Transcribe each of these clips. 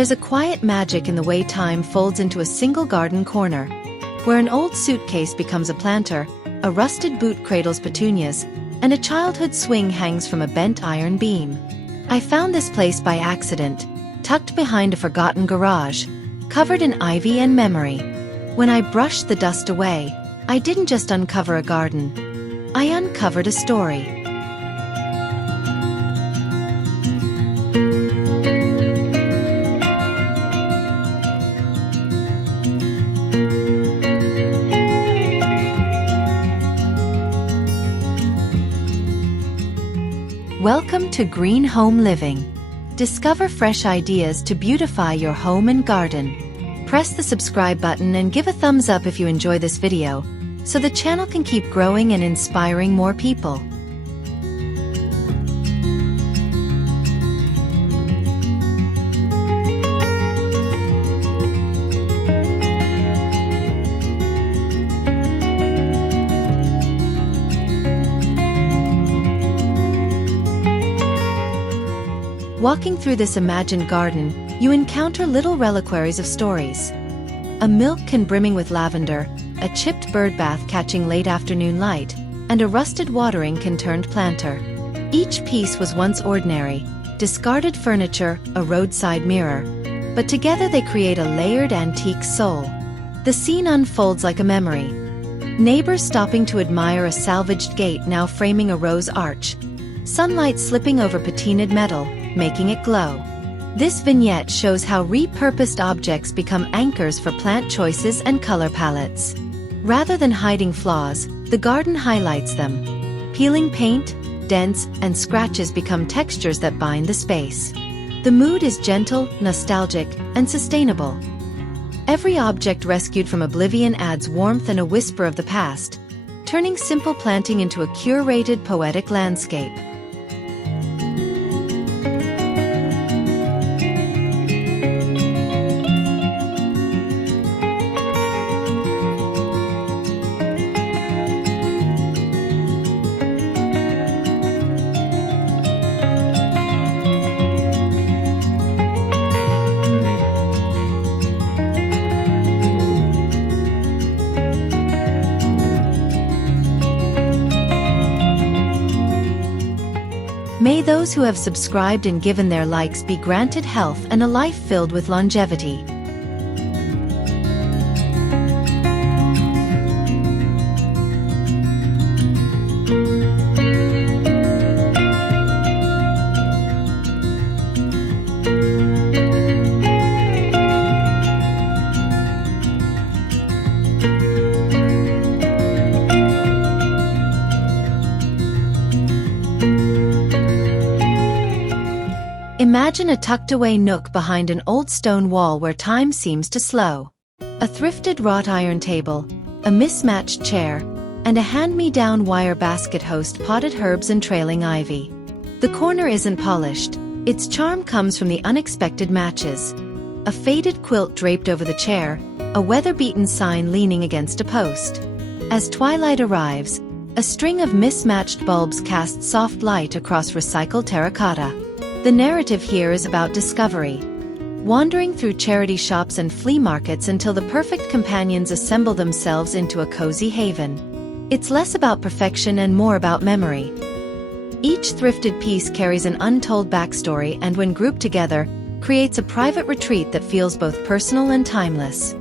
There's a quiet magic in the way time folds into a single garden corner, where an old suitcase becomes a planter, a rusted boot cradles petunias, and a childhood swing hangs from a bent iron beam. I found this place by accident, tucked behind a forgotten garage, covered in ivy and memory. When I brushed the dust away, I didn't just uncover a garden. I uncovered a story. Welcome to Green Home Living. Discover fresh ideas to beautify your home and garden. Press the subscribe button and give a thumbs up if you enjoy this video, so the channel can keep growing and inspiring more people. Walking through this imagined garden, you encounter little reliquaries of stories. A milk can brimming with lavender, a chipped bird bath catching late afternoon light, and a rusted watering can turned planter. Each piece was once ordinary, discarded furniture, a roadside mirror, but together they create a layered antique soul. The scene unfolds like a memory. Neighbors stopping to admire a salvaged gate now framing a rose arch. Sunlight slipping over patinaed metal, making it glow. This vignette shows how repurposed objects become anchors for plant choices and color palettes. Rather than hiding flaws, the garden highlights them. Peeling paint, dents, and scratches become textures that bind the space. The mood is gentle, nostalgic, and sustainable. Every object rescued from oblivion adds warmth and a whisper of the past, turning simple planting into a curated poetic landscape. May those who have subscribed and given their likes be granted health and a life filled with longevity. Imagine a tucked-away nook behind an old stone wall where time seems to slow. A thrifted wrought iron table, a mismatched chair, and a hand-me-down wire basket host potted herbs and trailing ivy. The corner isn't polished. Its charm comes from the unexpected matches. A faded quilt draped over the chair, a weather-beaten sign leaning against a post. As twilight arrives, a string of mismatched bulbs casts soft light across recycled terracotta. The narrative here is about discovery. Wandering through charity shops and flea markets until the perfect companions assemble themselves into a cozy haven. It's less about perfection and more about memory. Each thrifted piece carries an untold backstory and when grouped together, creates a private retreat that feels both personal and timeless.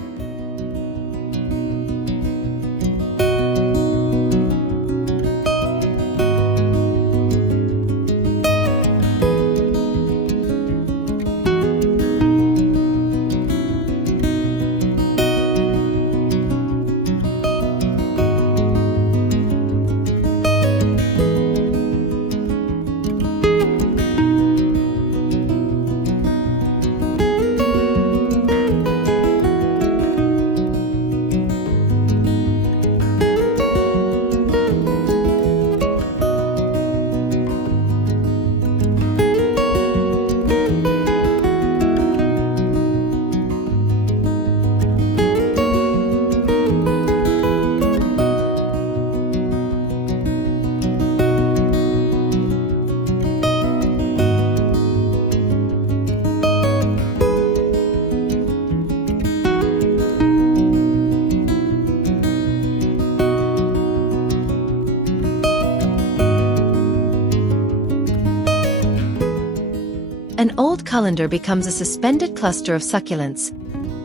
colander becomes a suspended cluster of succulents.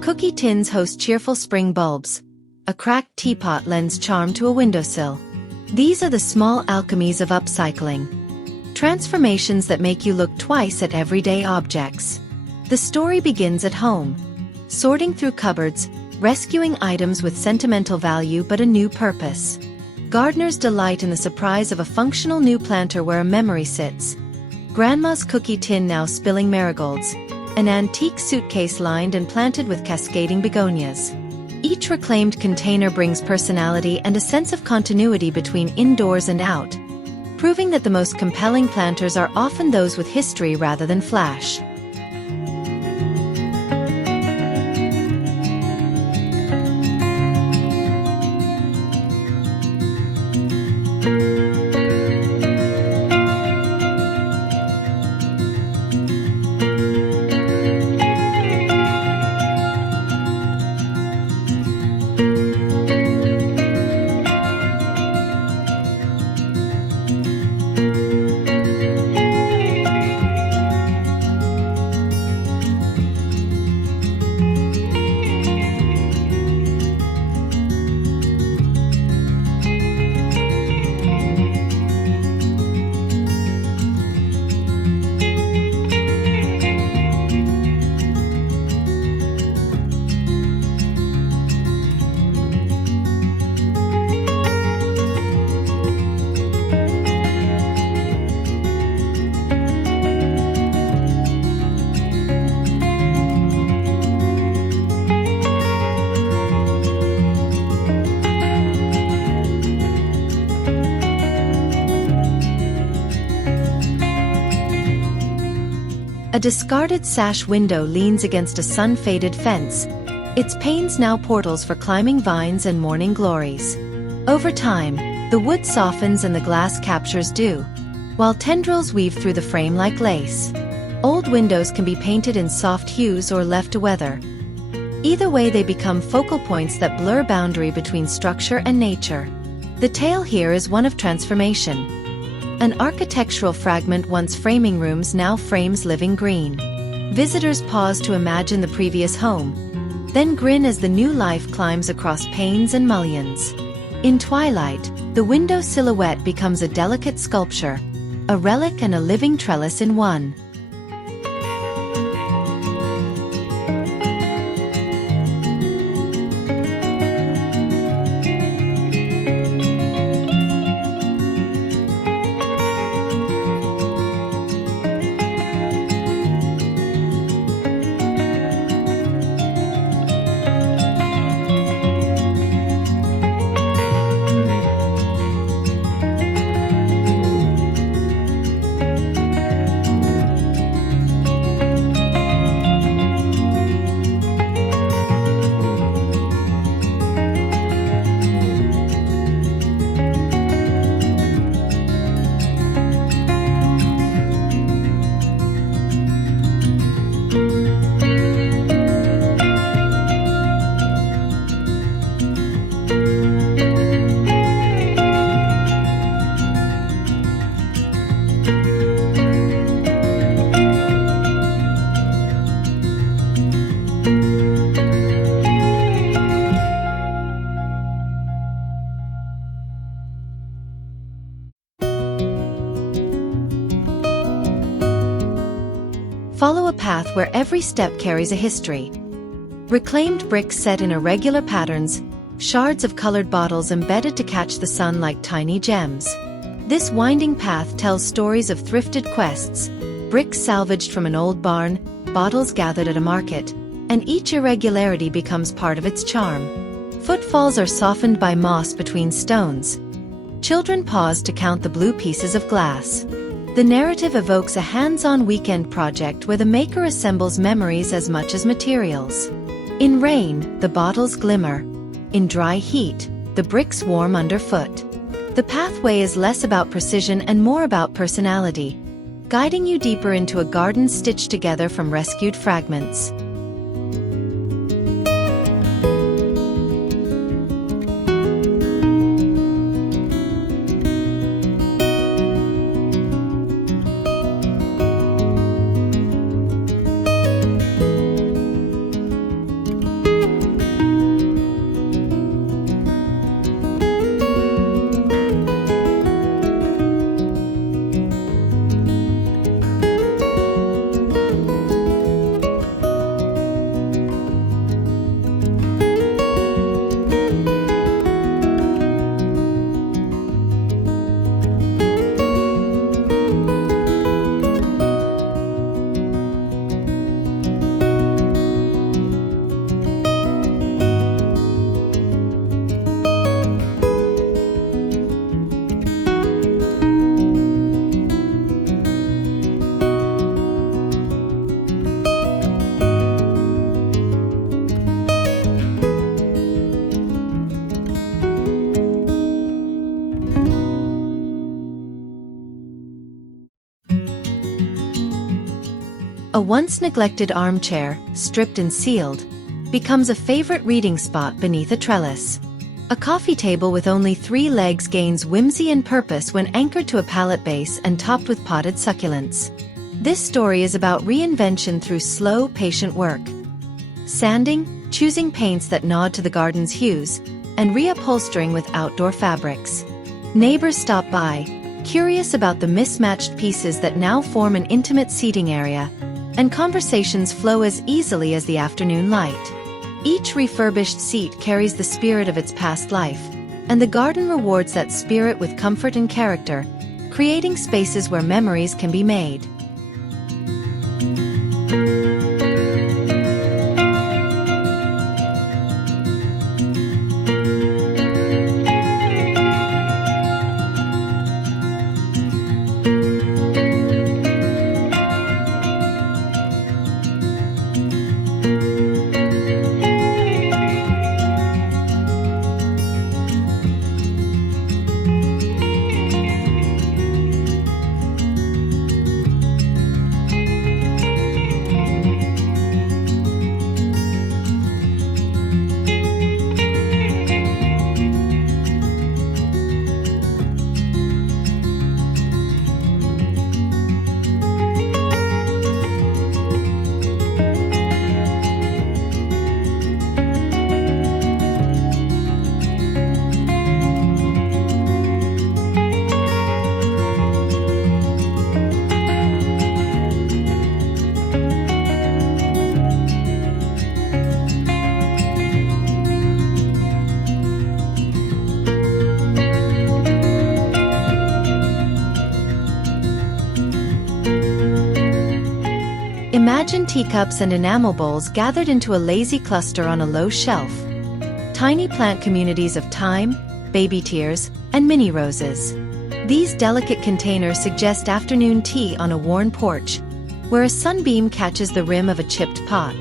Cookie tins host cheerful spring bulbs. A cracked teapot lends charm to a windowsill. These are the small alchemies of upcycling. Transformations that make you look twice at everyday objects. The story begins at home. Sorting through cupboards, rescuing items with sentimental value but a new purpose. Gardeners delight in the surprise of a functional new planter where a memory sits. Grandma's cookie tin now spilling marigolds. An antique suitcase lined and planted with cascading begonias. Each reclaimed container brings personality and a sense of continuity between indoors and out, proving that the most compelling planters are often those with history rather than flash. A discarded sash window leans against a sun-faded fence, its panes now portals for climbing vines and morning glories. Over time, the wood softens and the glass captures dew, while tendrils weave through the frame like lace. Old windows can be painted in soft hues or left to weather. Either way, they become focal points that blur boundary between structure and nature. The tale here is one of transformation. An architectural fragment once framing rooms now frames living green. Visitors pause to imagine the previous home, then grin as the new life climbs across panes and mullions. In twilight, the window silhouette becomes a delicate sculpture, a relic and a living trellis in one. Follow a path where every step carries a history. Reclaimed bricks set in irregular patterns, shards of colored bottles embedded to catch the sun like tiny gems. This winding path tells stories of thrifted quests, bricks salvaged from an old barn, bottles gathered at a market, and each irregularity becomes part of its charm. Footfalls are softened by moss between stones. Children pause to count the blue pieces of glass. The narrative evokes a hands-on weekend project where the maker assembles memories as much as materials. In rain, the bottles glimmer. In dry heat, the bricks warm underfoot. The pathway is less about precision and more about personality, guiding you deeper into a garden stitched together from rescued fragments. A once neglected armchair, stripped and sealed, becomes a favorite reading spot beneath a trellis. A coffee table with only 3 legs gains whimsy and purpose when anchored to a pallet base and topped with potted succulents. This story is about reinvention through slow, patient work. Sanding, choosing paints that nod to the garden's hues, and reupholstering with outdoor fabrics. Neighbors stop by, curious about the mismatched pieces that now form an intimate seating area, and conversations flow as easily as the afternoon light. Each refurbished seat carries the spirit of its past life, and the garden rewards that spirit with comfort and character, creating spaces where memories can be made. Imagine teacups and enamel bowls gathered into a lazy cluster on a low shelf. Tiny plant communities of thyme, baby tears, and mini roses. These delicate containers suggest afternoon tea on a worn porch, where a sunbeam catches the rim of a chipped pot.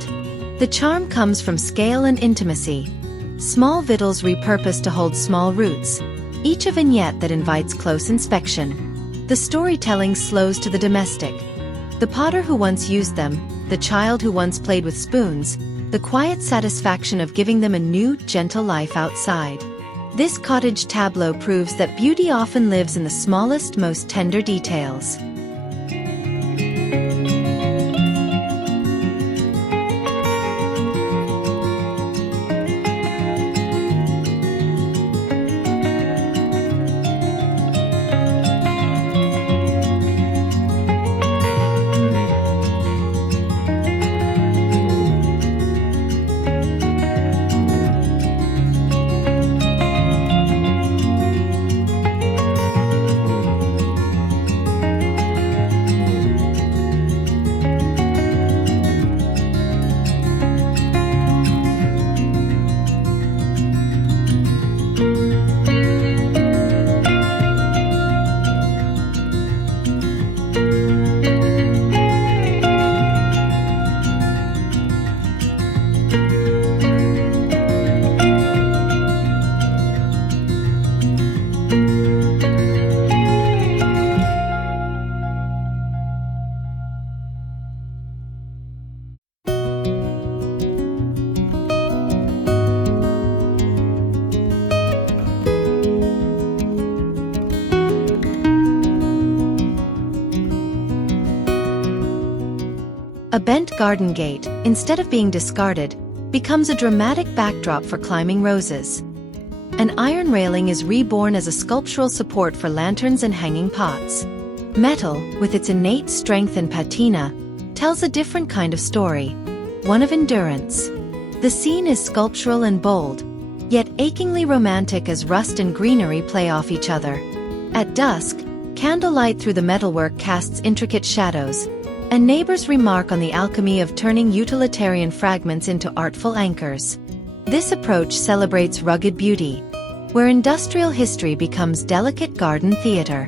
The charm comes from scale and intimacy. Small victuals repurposed to hold small roots, each a vignette that invites close inspection. The storytelling slows to the domestic. The potter who once used them, the child who once played with spoons, the quiet satisfaction of giving them a new, gentle life outside. This cottage tableau proves that beauty often lives in the smallest, most tender details. A bent garden gate, instead of being discarded, becomes a dramatic backdrop for climbing roses. An iron railing is reborn as a sculptural support for lanterns and hanging pots. Metal, with its innate strength and patina, tells a different kind of story, one of endurance. The scene is sculptural and bold, yet achingly romantic as rust and greenery play off each other. At dusk, candlelight through the metalwork casts intricate shadows, and neighbors remark on the alchemy of turning utilitarian fragments into artful anchors. This approach celebrates rugged beauty, where industrial history becomes delicate garden theater.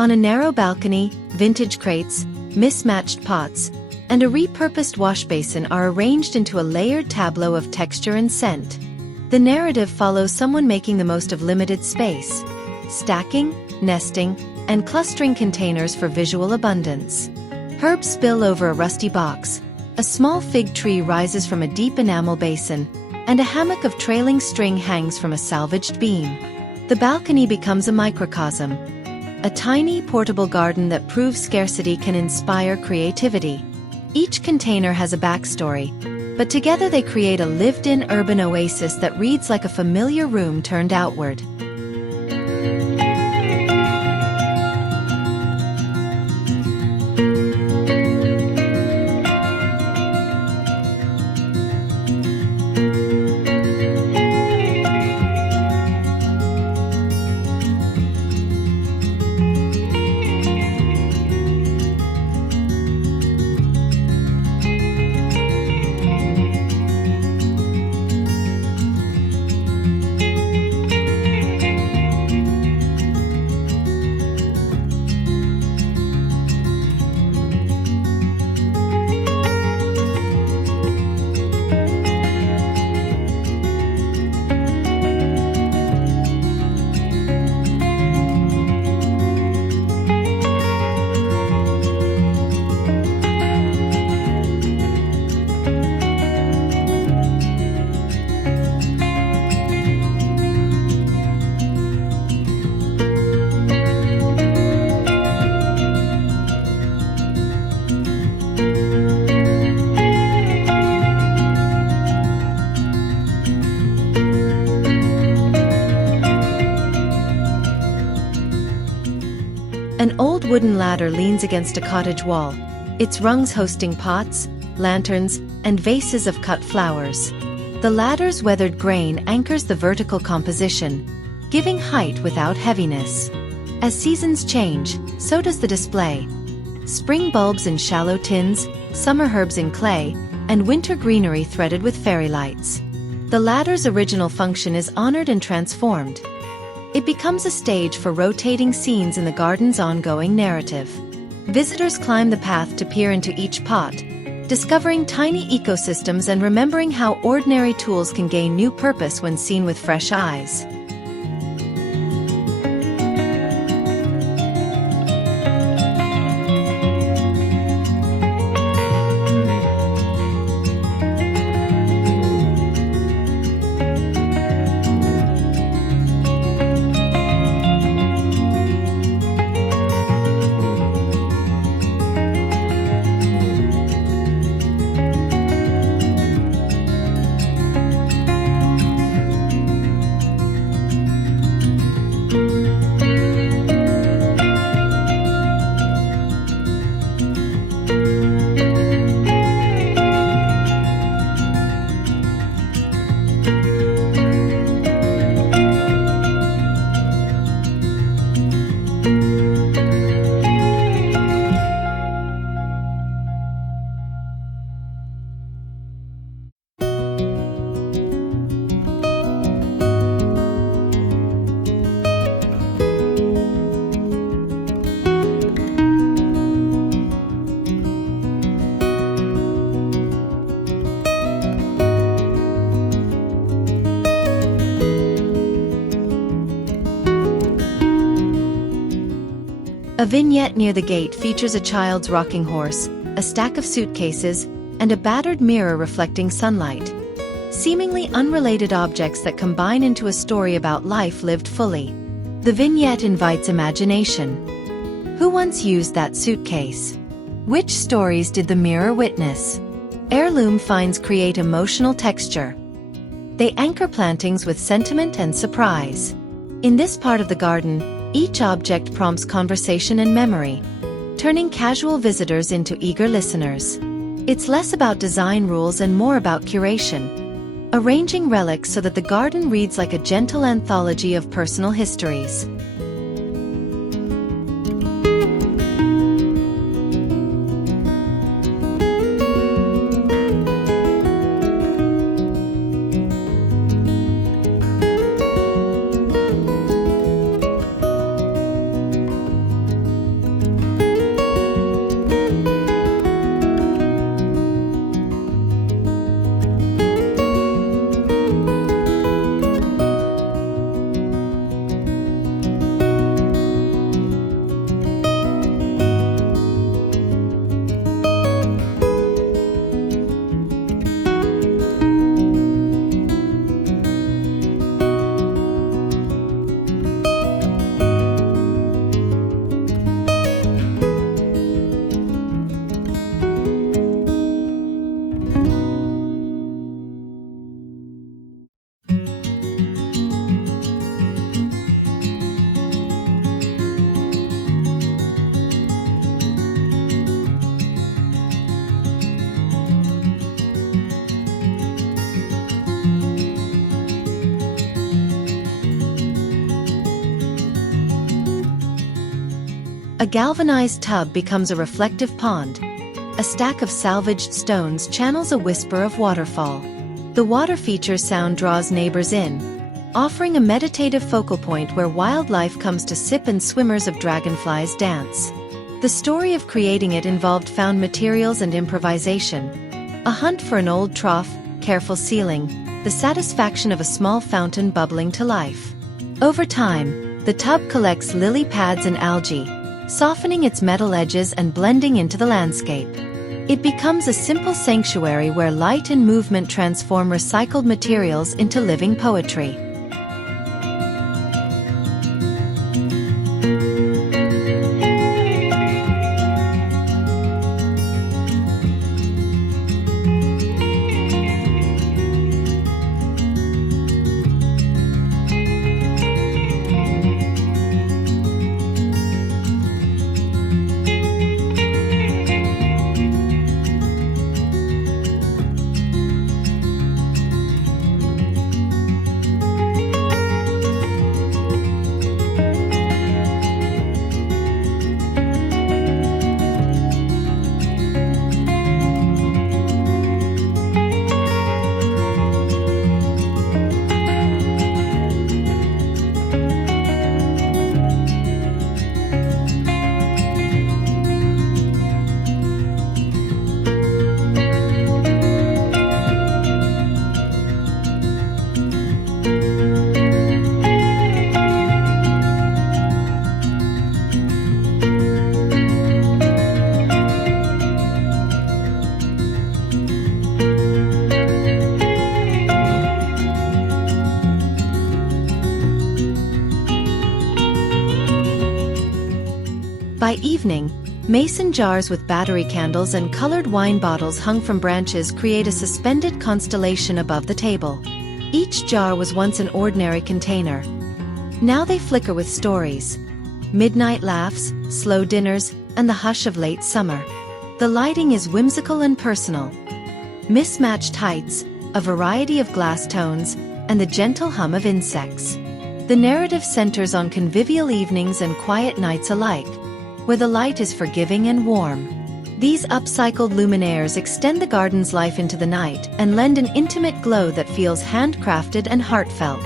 On a narrow balcony, vintage crates, mismatched pots, and a repurposed washbasin are arranged into a layered tableau of texture and scent. The narrative follows someone making the most of limited space, stacking, nesting, and clustering containers for visual abundance. Herbs spill over a rusty box, a small fig tree rises from a deep enamel basin, and a hammock of trailing string hangs from a salvaged beam. The balcony becomes a microcosm, a tiny, portable garden that proves scarcity can inspire creativity. Each container has a backstory, but together they create a lived-in urban oasis that reads like a familiar room turned outward. An old wooden ladder leans against a cottage wall, its rungs hosting pots, lanterns, and vases of cut flowers. The ladder's weathered grain anchors the vertical composition, giving height without heaviness. As seasons change, so does the display. Spring bulbs in shallow tins, summer herbs in clay, and winter greenery threaded with fairy lights. The ladder's original function is honored and transformed. It becomes a stage for rotating scenes in the garden's ongoing narrative. Visitors climb the path to peer into each pot, discovering tiny ecosystems and remembering how ordinary tools can gain new purpose when seen with fresh eyes. A vignette near the gate features a child's rocking horse, a stack of suitcases, and a battered mirror reflecting sunlight. Seemingly unrelated objects that combine into a story about life lived fully. The vignette invites imagination. Who once used that suitcase? Which stories did the mirror witness? Heirloom finds create emotional texture. They anchor plantings with sentiment and surprise. In this part of the garden, each object prompts conversation and memory, turning casual visitors into eager listeners. It's less about design rules and more about curation, arranging relics so that the garden reads like a gentle anthology of personal histories. galvanized tub becomes a reflective pond. A stack of salvaged stones channels a whisper of waterfall. The water feature sound draws neighbors in, offering a meditative focal point where wildlife comes to sip and swimmers of dragonflies dance. The story of creating it involved found materials and improvisation. A hunt for an old trough, careful sealing, the satisfaction of a small fountain bubbling to life. Over time, the tub collects lily pads and algae, softening its metal edges and blending into the landscape. It becomes a simple sanctuary where light and movement transform recycled materials into living poetry. By evening, mason jars with battery candles and colored wine bottles hung from branches create a suspended constellation above the table. Each jar was once an ordinary container. Now they flicker with stories. Midnight laughs, slow dinners, and the hush of late summer. The lighting is whimsical and personal. Mismatched heights, a variety of glass tones, and the gentle hum of insects. The narrative centers on convivial evenings and quiet nights alike, where the light is forgiving and warm. These upcycled luminaires extend the garden's life into the night and lend an intimate glow that feels handcrafted and heartfelt.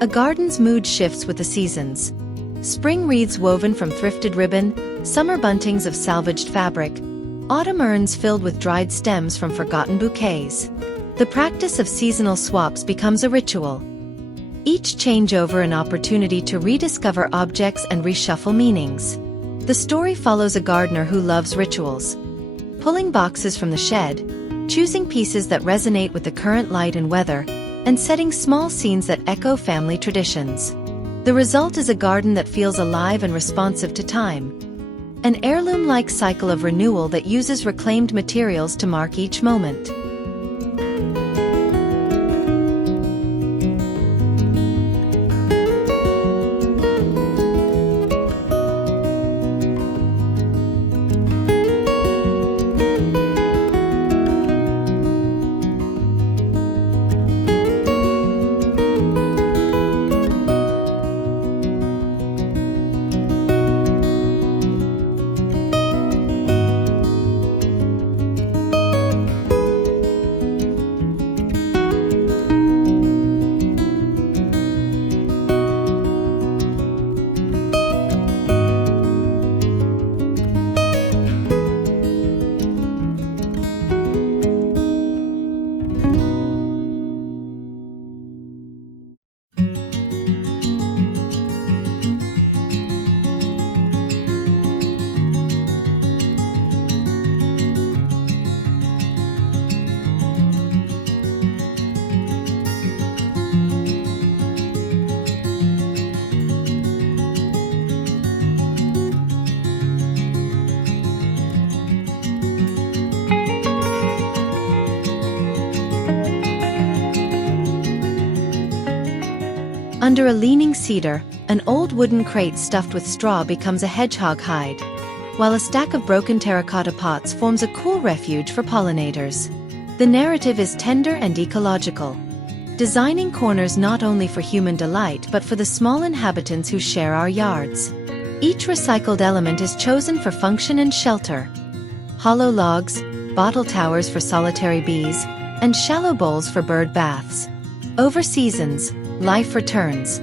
A garden's mood shifts with the seasons. Spring wreaths woven from thrifted ribbon, summer buntings of salvaged fabric, autumn urns filled with dried stems from forgotten bouquets. The practice of seasonal swaps becomes a ritual. Each changeover an opportunity to rediscover objects and reshuffle meanings. The story follows a gardener who loves rituals. Pulling boxes from the shed, choosing pieces that resonate with the current light and weather, and setting small scenes that echo family traditions. The result is a garden that feels alive and responsive to time. An heirloom-like cycle of renewal that uses reclaimed materials to mark each moment. Under a leaning cedar, an old wooden crate stuffed with straw becomes a hedgehog hide, while a stack of broken terracotta pots forms a cool refuge for pollinators. The narrative is tender and ecological, designing corners not only for human delight but for the small inhabitants who share our yards. Each recycled element is chosen for function and shelter. Hollow logs, bottle towers for solitary bees, and shallow bowls for bird baths. Over seasons, life returns.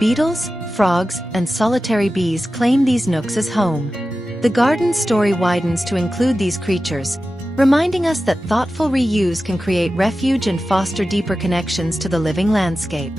Beetles, frogs, and solitary bees claim these nooks as home. The garden's story widens to include these creatures, reminding us that thoughtful reuse can create refuge and foster deeper connections to the living landscape.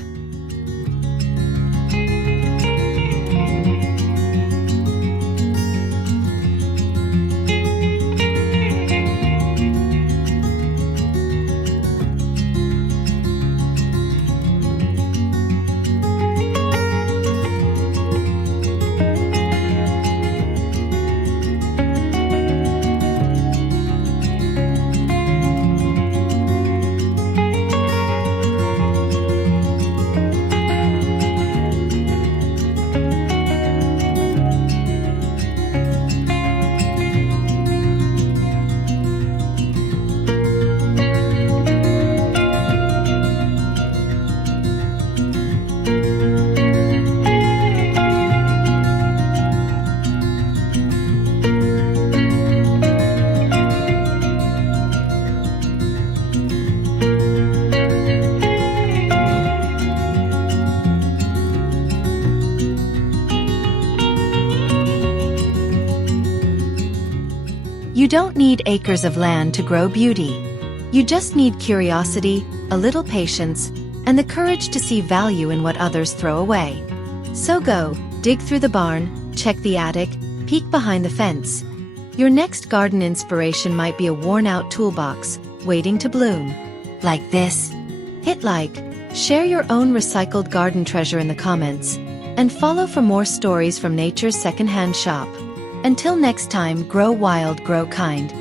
You don't need acres of land to grow beauty. You just need curiosity, a little patience, and the courage to see value in what others throw away. So go, dig through the barn, check the attic, peek behind the fence. Your next garden inspiration might be a worn-out toolbox, waiting to bloom. Like this? Hit like, share your own recycled garden treasure in the comments, and follow for more stories from nature's secondhand shop. Until next time, grow wild, grow kind.